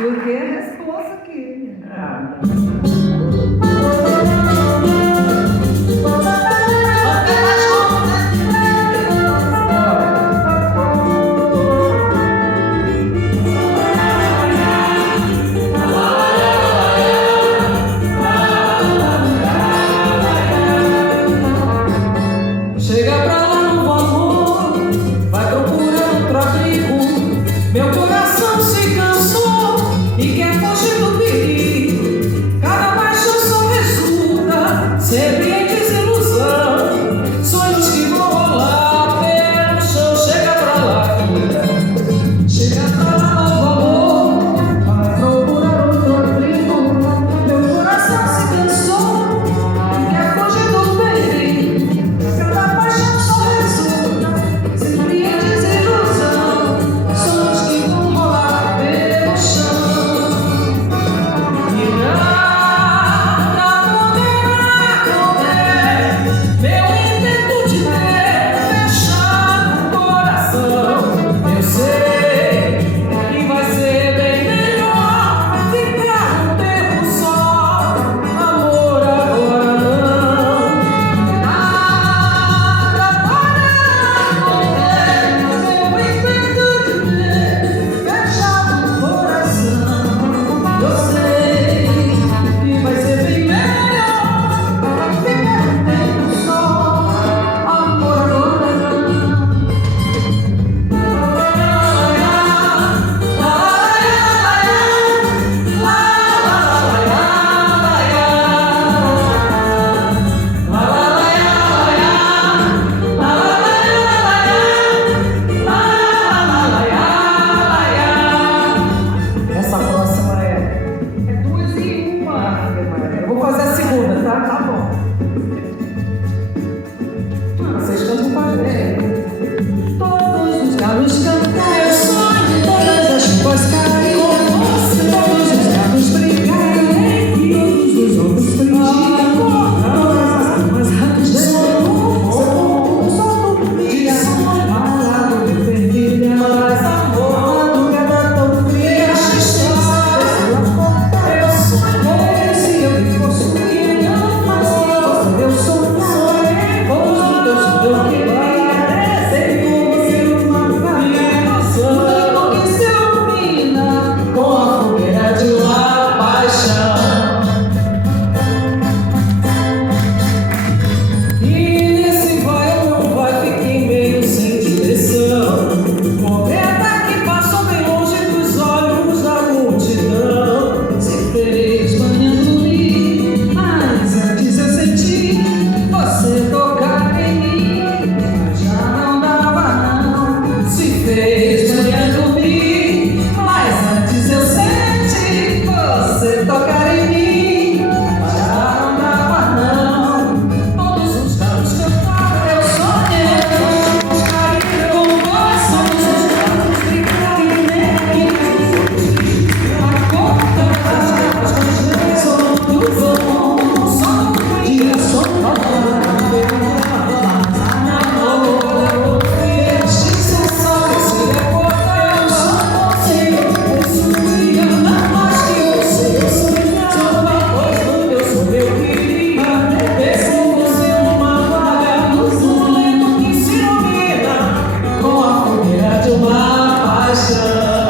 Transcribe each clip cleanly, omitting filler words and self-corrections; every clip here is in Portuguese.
Porque é a resposta aqui. Chega pra lá no amor, vai procurando outro abrigo. Meu coração se cansou e quer fugir do perigo. Cada paixão só resulta sempre em desilusão. Sonhos que vão rolar pelo chão. Chega pra lá, chega pra lá, novo amor, vai procurar outro abrigo. Meu coração se cansou e quer fugir do perigo. Cada paixão só resulta sempre em desilusão. Sonhos que vão rolar pelo chão. E nada poderá conter meu intento de ter fechado o coração. Eu sei que vai ser bem melhor ficar um tempo só. Amor, agora não. Nada poderá conter meu intento de ter fechado o coração. Eu sei que vai ser bem melhor ficar um tempo só. Amor, agora não. Essa próxima é 2 em 1. Eu vou fazer a segunda, tá? Tá bom. Vocês cantam com a gente. Todos os galos cantam meu sonho, todas as chuvas caem com você, todos os galos brigarem, todos os outros fingirem, todas as almas rangendo, solto brilha, malado de fervilha, mas amor, madrugada tão fria, existência desse amor. Eu sonhei, se eu me fosse minha, mas você eu sonhei, como Deus deu que vai, sei como você uma variação, tudo que se ilumina com a fogueira de uma paixão. E nesse vai ou não vai, fiquei meio sem direção. Cometa que passou bem longe dos olhos da multidão. Se fez banhando-me, mas antes eu senti você tocar em mim. Já não dava não. Se fez banhando-me, mas antes eu senti você tocar em mim. Já não dava não. Todos os galos cantaram, eu sonhei. Todos caíram com voz, todos os galos brincaram, nem a conta das galas som do som, som do dia, som do amor. Este sensação, esse recordar, eu só consigo possuir, não mais que você, eu sou uma coisa do meu sonho, eu queria ver sem você numa vaga luz, um lento que se ilumina com a fogueira de uma paixão,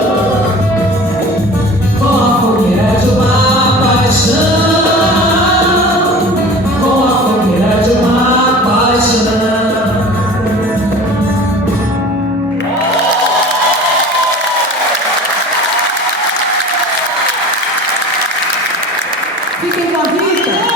com a fogueira de uma paixão, com a fogueira de uma paixão. Fiquem com a Rita.